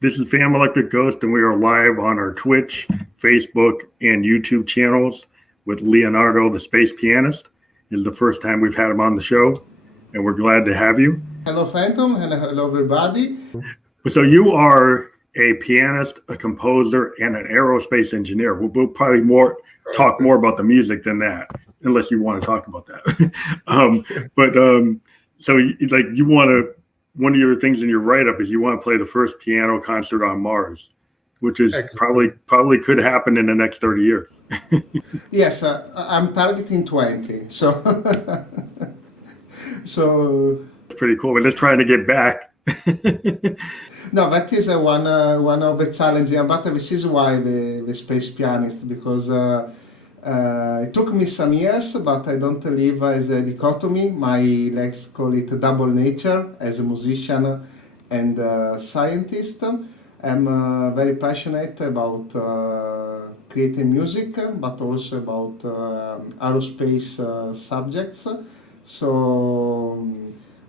This is Fam Electric Ghost, and we are live on our Twitch, Facebook, and YouTube channels with Leonardo, the space pianist. This is the first time we've had him on the show, and we're glad to have you. Hello, Phantom, and hello, everybody. So you are a pianist, a composer, and an aerospace engineer. We'll probably talk more about the music than that, unless you want to talk about that. So you want to. One of your things in your write-up is you want to play the first piano concert on Mars, which is probably could happen in the next 30 years. Yes, I'm targeting 20. So it's pretty cool. We're just trying to get back. No, that is one of the challenges, but this is why the space pianist, because it took me some years, but I don't live as a dichotomy. My legs call it double nature as a musician and a scientist. I'm very passionate about creating music, but also about aerospace subjects. So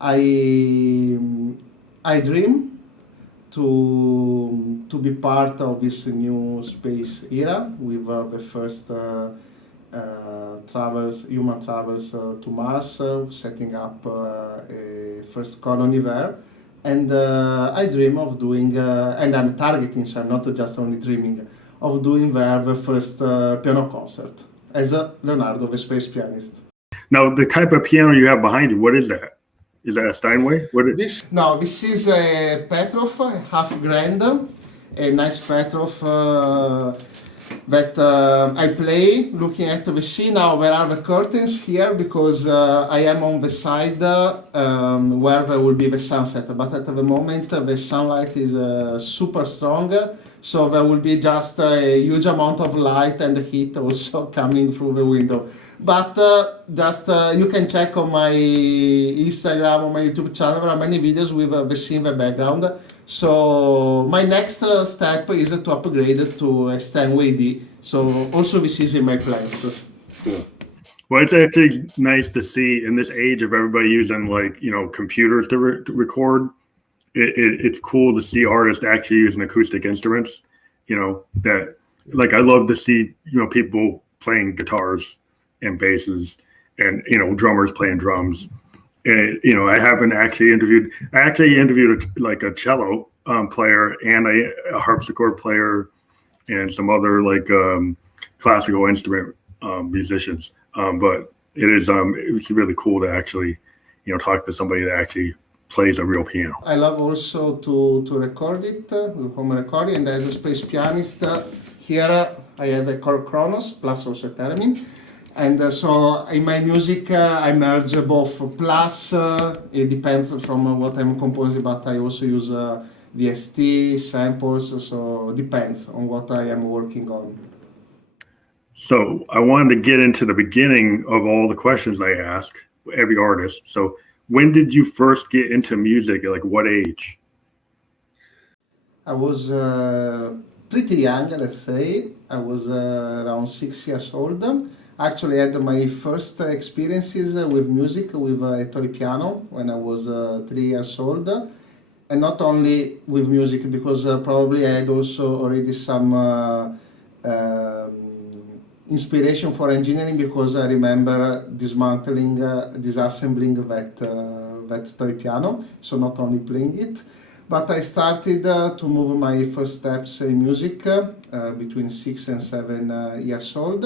I dream to be part of this new space era with the first human travels to Mars, setting up a first colony there. And I dream of doing, and I'm targeting, so I'm not just only dreaming, of doing there the first piano concert as Leonardo, the space pianist. Now, the type of piano you have behind you, what is that? Is that a Steinway? This is a Petrov, a half grand, a nice Petrov that I play looking at the sea. Now there are the curtains here because I am on the side where there will be the sunset, but at the moment the sunlight is super strong, so there will be just a huge amount of light and heat also coming through the window. But you can check on my Instagram, on my YouTube channel, there are many videos with the sea in the background. So my next step is to upgrade to a Steinway D. So also this is in my plans. Cool. Well, it's actually nice to see in this age of everybody using computers to record. It's cool to see artists actually using acoustic instruments. That I love to see people playing guitars and basses and drummers playing drums. And I haven't actually interviewed. I actually interviewed a cello player and a harpsichord player and some other classical instrument musicians. But it's really cool to actually talk to somebody that actually plays a real piano. I love also to record it with home recording, and as a space pianist here I have a chord Kronos plus also a theremin. And so in my music I merge both plus, it depends from what I'm composing, but I also use VST, samples, so it depends on what I am working on. So I wanted to get into the beginning of all the questions I ask every artist. So when did you first get into music? What age? I was pretty young, let's say. I was around 6 years old. Actually, I had my first experiences with music with a toy piano when I was 3 years old. And not only with music, because probably I had also already some inspiration for engineering, because I remember disassembling that toy piano, so not only playing it. But I started to move my first steps in music between 6 and 7 years old.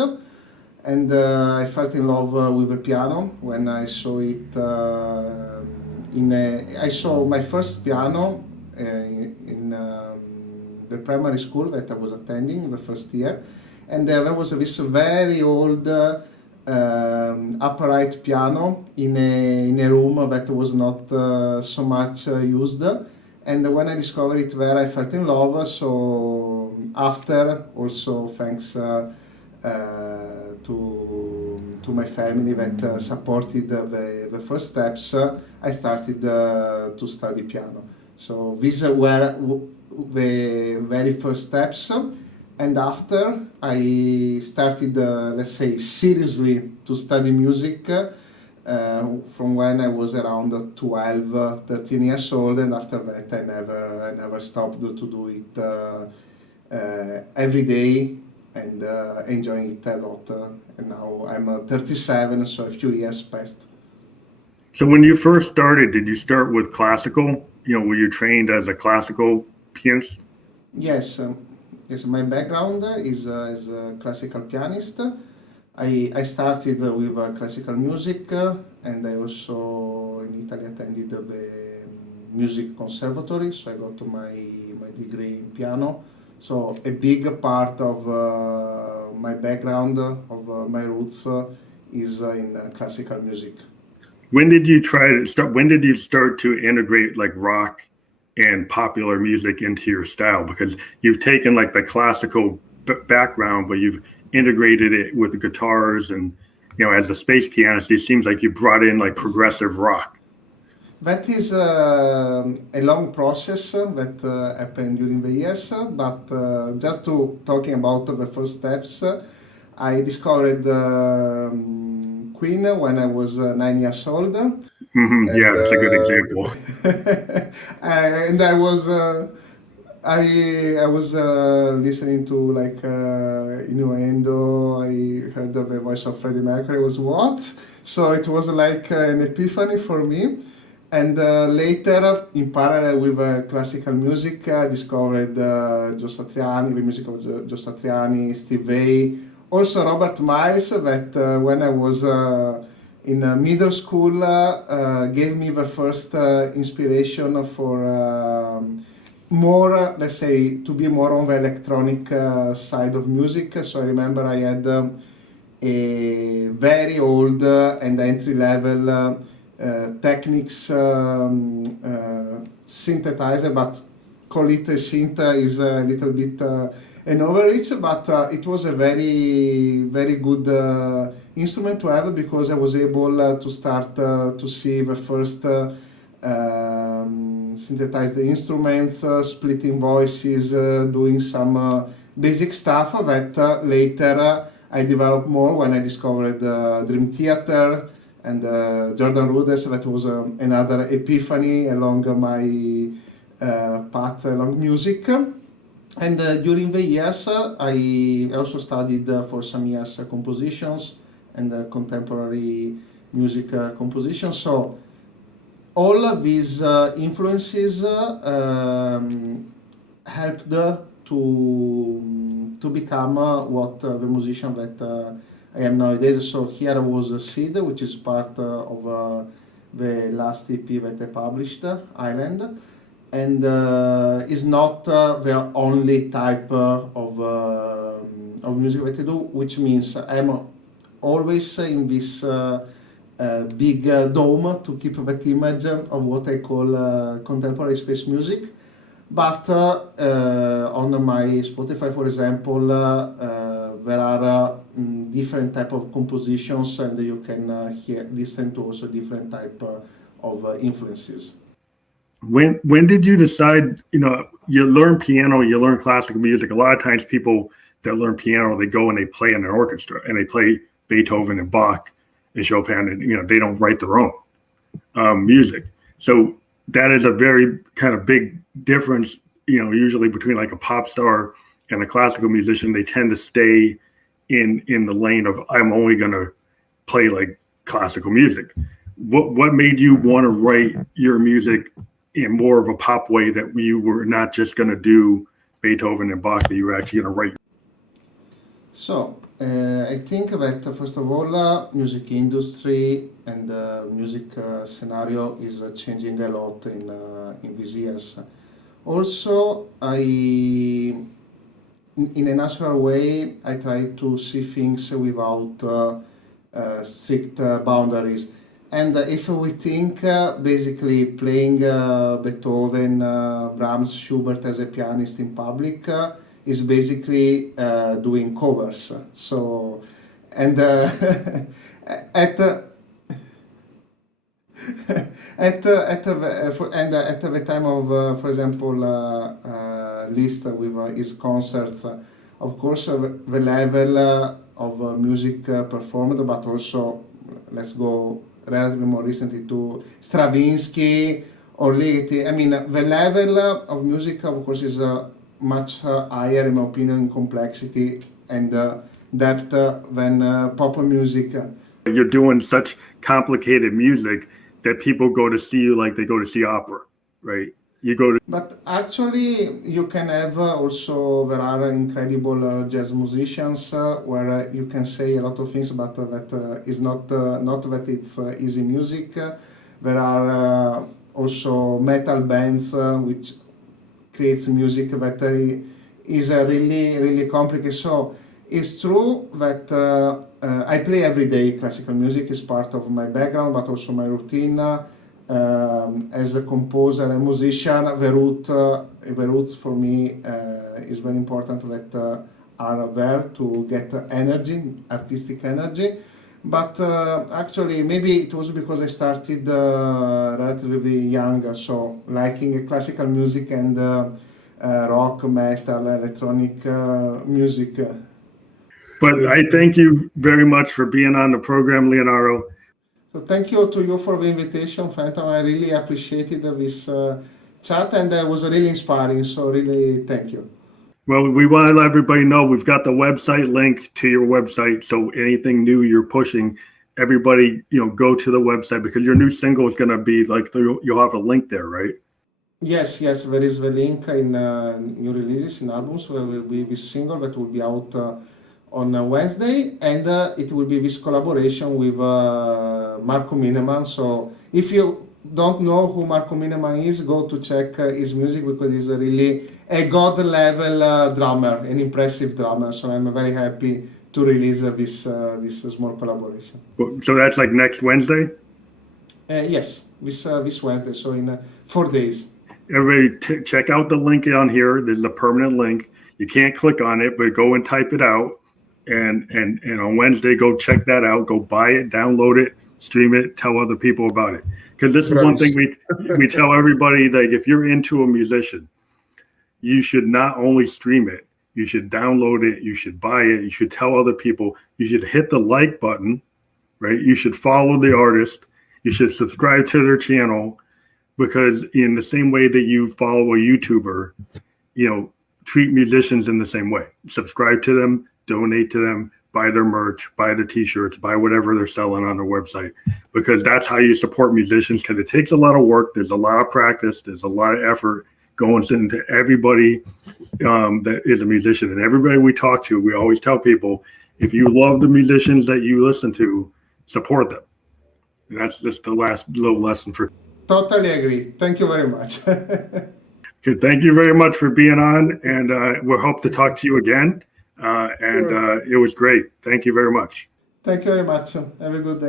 And I fell in love with the piano when I saw it I saw my first piano in the primary school that I was attending in the first year. And there was this very old upright piano in a room that was not so much used. And when I discovered it there, I fell in love. So after, also thanks to my family that supported the first steps, I started to study piano. So these were the very first steps. And after I started, let's say, seriously to study music, from when I was around 12, 13 years old, and after that I never stopped to do it every day and enjoying it a lot. And now I'm 37, so a few years passed. So when you first started, did you start with classical? Were you trained as a classical pianist? Yes, yes. My background is as a classical pianist. I started with classical music, and I also in Italy attended the music conservatory, so I got my degree in piano. So a big part of my background, of my roots, is in classical music. When did you try to start? When did you start to integrate like rock and popular music into your style? Because you've taken like the classical background, but you've integrated it with the guitars, and as a space pianist, it seems like you brought in like progressive rock. That is a long process that happened during the years, but just to talking about the first steps, I discovered Queen when I was 9 years old, and Yeah, that's a good example. and I was listening to like Innuendo. I heard the voice of Freddie Mercury. Was what? So it was like an epiphany for me. And later, in parallel with classical music, I discovered Joe Satriani, the music of Joe Satriani, Steve Vai, also Robert Miles, that when I was in middle school gave me the first inspiration for more, let's say, to be more on the electronic side of music. So I remember I had a very old and entry level Technics synthesizer, but call it a synth is a little bit an overreach, but it was a very good instrument to have, because I was able to start to see the first synthesized instruments, splitting voices, doing some basic stuff that later I developed more when I discovered Dream Theater and Jordan Rudess. That was another epiphany along my path along music. And during the years, I also studied for some years compositions and contemporary music composition. So all of these influences helped to become what the musician that I am nowadays. So here was Seed, which is part of the last EP that I published, Island, and is not the only type of music that I do, which means I'm always in this big dome, to keep that image of what I call contemporary space music. But on my Spotify, for example, there are different type of compositions, and you can listen to also different type of influences. When did you decide? You learn piano, you learn classical music. A lot of times, people that learn piano, they go and they play in an orchestra and they play Beethoven and Bach and Chopin, and they don't write their own music. So that is a very kind of big difference. Usually between like a pop star and a classical musician, they tend to stay in the lane of, I'm only going to play like classical music. What made you want to write your music in more of a pop way, that you were not just going to do Beethoven and Bach, that you were actually going to write? So I think that first of all, music industry and music scenario is changing a lot in these years. Also, in a natural way, I try to see things without strict boundaries. And if we think basically playing Beethoven, Brahms, Schubert as a pianist in public is basically doing covers. So, and at at the time of, for example, list with his concerts, of course, the level of music performed, but also let's go relatively more recently to Stravinsky or Ligeti. I mean, the level of music, of course, is much higher, in my opinion, in complexity and depth than pop music. You're doing such complicated music that people go to see you like they go to see opera, right? You go to But actually, you can have also, there are incredible jazz musicians where you can say a lot of things, but that is not that it's easy music. There are also metal bands which creates music that is really complicated. So it's true that I play every day classical music is part of my background, but also my routine. As a composer and musician, the roots for me is very important that are there to get energy, artistic energy. But actually, maybe it was because I started relatively young, so liking classical music and rock, metal, electronic music. But Yes. I thank you very much for being on the program, Leonardo. So thank you to you for the invitation, Phantom. I really appreciated this chat and it was really inspiring. So really, thank you. Well, we want to let everybody know we've got the website link to your website. So anything new you're pushing, everybody, go to the website because your new single is going to be like, you'll have a link there, right? Yes, there is the link in new releases, in albums, where will be this single that will be out on Wednesday, and it will be this collaboration with Marco Mineman. So if you don't know who Marco Mineman is, go to check his music because he's really a god level drummer, an impressive drummer. So I'm very happy to release this small collaboration. So that's like next Wednesday? Yes, this Wednesday, so in 4 days. Everybody check out the link on here. There's a permanent link. You can't click on it, but go and type it out. And on Wednesday, go check that out. Go buy it, download it, stream it, tell other people about it. Because this is one thing we tell everybody, that if you're into a musician, you should not only stream it, you should download it, you should buy it, you should tell other people, you should hit the like button, right? You should follow the artist, you should subscribe to their channel, because in the same way that you follow a YouTuber, treat musicians in the same way. Subscribe to them, donate to them, buy their merch, buy their t-shirts, buy whatever they're selling on their website, because that's how you support musicians, because it takes a lot of work. There's a lot of practice. There's a lot of effort going into everybody that is a musician. And everybody we talk to, we always tell people, if you love the musicians that you listen to, support them. And that's just the last little lesson for. Totally agree. Thank you very much. Good. Thank you very much for being on, and we'll hope to talk to you again. It was great. Thank you very much. Thank you very much. Have a good day.